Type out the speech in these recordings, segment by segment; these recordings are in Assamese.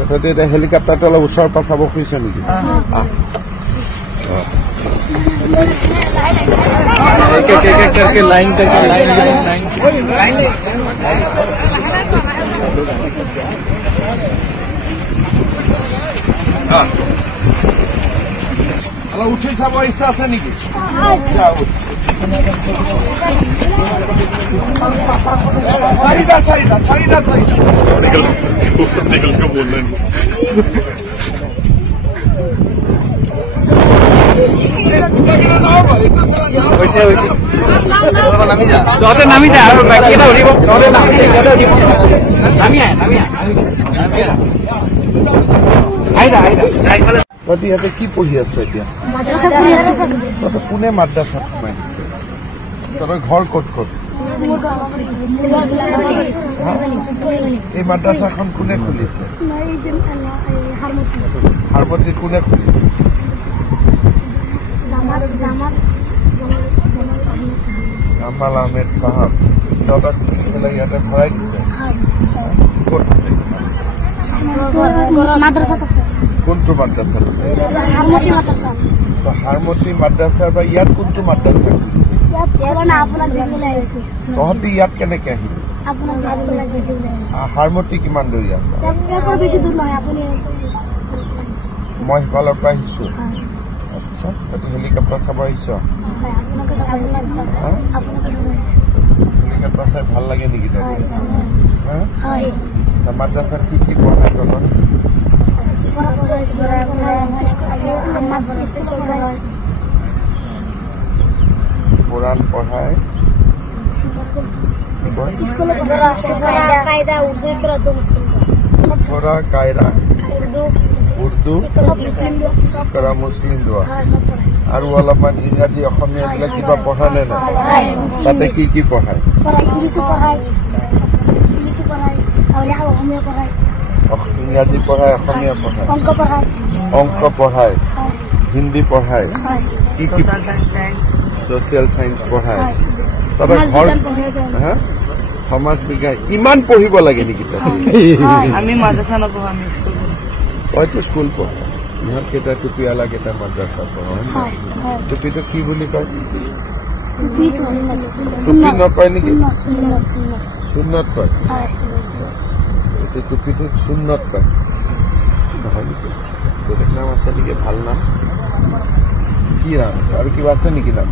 এটা হেলিকপ্টাৰটো অলপ ওচৰৰ পৰা চাব খুজিছে নেকি? অলপ উঠি চাব ইচ্ছা আছে নেকি? নামি যায় আৰু বাকীকেইটা উঠিব তহঁতি ইয়াতে কি পঢ়ি আছ এতিয়া? তহঁতে কোনে মাদ্ৰাছাত সোমাই দিছে? তহঁতৰ ঘৰ ক'ত ক'ত? এই মাদ্ৰাছাখন কোনে খুলিছে? হাৰমতি কোনে খুলিছে? জামাল আহমেদ চাহাব। তহঁতক খুলি পেলাই ইয়াতে ভৰাই দিছে? ক'ত? কোনটো মাদ্ৰাছা? হাৰমতি মাদ্ৰাছা বা ইয়াত কোনটো মাদ্ৰাছা? তহঁতি ইয়াত কেনেকে আহিবি? হাৰমতি কিমান দূৰ ইয়াত? মই সিফালৰ পৰা আহিছো। আচ্ছা, তহঁতি হেলিকপ্টাৰ চাব আহিছ? হেলিকপ্টাৰ চাই ভাল লাগে নেকি? মাদ্ৰাছাত কি কি পঢ়াই তহঁতক? কোৰআন পড়ায়, উৰ্দু, মুসলিম দোয়া আৰু অলপমান ইংৰাজী অসমীয়া এইবিলাক কিবা পঢ়ায় নে নাই? তাতে কি কি পঢ়ায়? ইংৰাজী পঢ়ায়, অসমীয়া পঢ়ায়, অংক পঢ়ায়, হিন্দী পঢ়ায়, কি কি সোশিয়াল সায়েন্স পঢ়ায়? তবে ঘৰ সমাজ বিজ্ঞান ইমান পঢ়িব লাগে নেকি? আমি মাদ্ৰাছা নপঢ়ো, আমি স্কুল পঢ়ো। তইতো স্কুল পঢ়, ইহঁত কেইটা টুপিৱালা কেইটা মাদ্ৰাছা পঢ়। টুপিটো কি বুলি কয়? চুফি নকয় নেকি? সুন্নত কয়। এইটো টুপিটো সুন্নত কয় নহয় নেকি? বেলেগ নাম আছে নেকি? ভাল নাম কি নাম আছে? আৰু কিবা আছে নেকি নাম?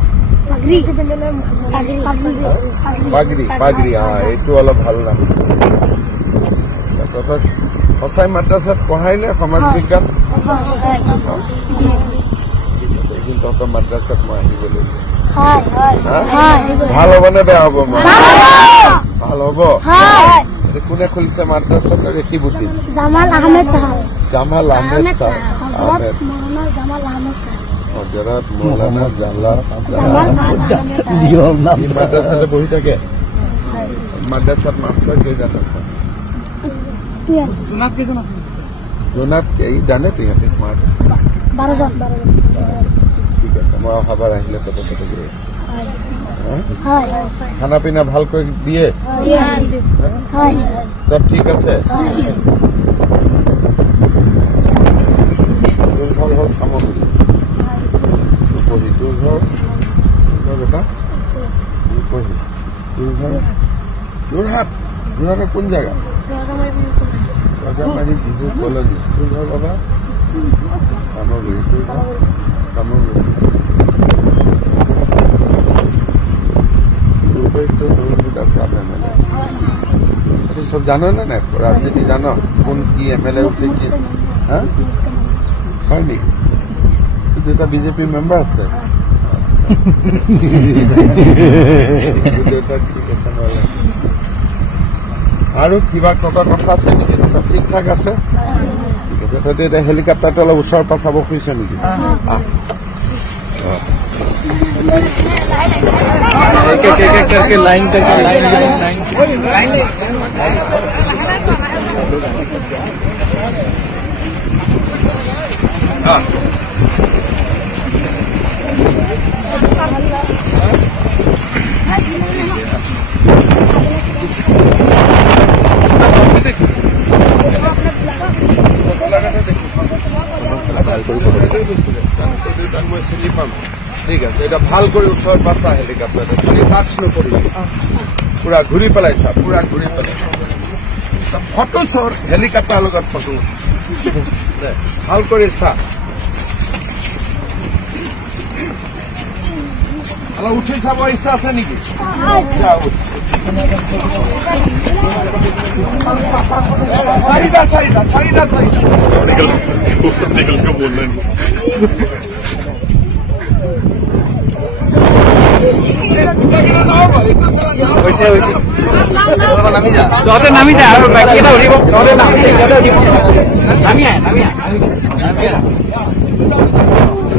পাগৰি। পাগৰি, এইটো অলপ ভাল নাম। তহঁতক সঁচাই মাদ্ৰাছাত পঢ়াই নে সমাজ বিজ্ঞান? এদিন তহঁতৰ মাদ্ৰাছাত মই আহিব লাগিব। ভাল হ'ব নে বেয়া হ'ব? ভাল হ'ব। কোনে খুলিছে মাদ্ৰাছাটো? ৰেখি বুদ্ধি জামাল আহমেদ চাহাব। জামাল আহমেদ চাহাব, হজরত মৌলানা জালাল মাদ্রাসাতে বহি থাকে। মাদ্রাসাত মাস্টার কেইজন আছে? জোনাব এই জানে তো ইহঁতে স্মাৰ্ট আছে। 12জন। ঠিক আছে, মই অহাবাৰ আহিলে তহঁতৰ তাতে গৈ আছো। খানা পিনা ভালকৈ দিয়ে? সব ঠিক আছে? তোৰ ঘৰ হ'ল চামগুৰি। তোৰ ঘৰ বেটা যোৰহাট। যোৰহাটৰ কোন জেগা? ৰজামাৰী বিহু কলনী। তোৰ ঘৰ বাবা? চামগুৰি। তোৰ ঘৰ? চামগুৰি। সব জানো না না? রাজনীতি জানো? কোন কি এমএলএ উঠে কি? হ্যাঁ, হয় নেকি? দুটা বিজেপি মেম্বার আছে। ঠিক আছে, নহলে আৰু কিবা কথা আছে নেকি? সব ঠিক ঠাক আছে? ঠিক আছে, তহঁতি এতিয়া হেলিকপ্টাৰটো অলপ ওচৰৰ পৰা চাব খুজিছ নেকি? লাইন মই চিনি পাম ঠিক আছে এটা ভাল কৰি ওচৰত বাছা হেলিকপ্টাৰটো তুমি টাচ নকৰিবি পুৰা ঘূৰি পেলাই থা পুৰা ঘূৰি পেলাই ফটো চৰ হেলিকপ্টাৰ লগত ফটো ভাল কৰি চা অলপ উঠি চাব ইচ্ছা আছে নেকি চাৰিটা চাৰিটা চাৰিটা চাৰিটা তহঁতে নামি যা আৰু বাকীকেইটা উঠিব তহঁতে নামি নামি আহ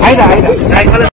আহি যা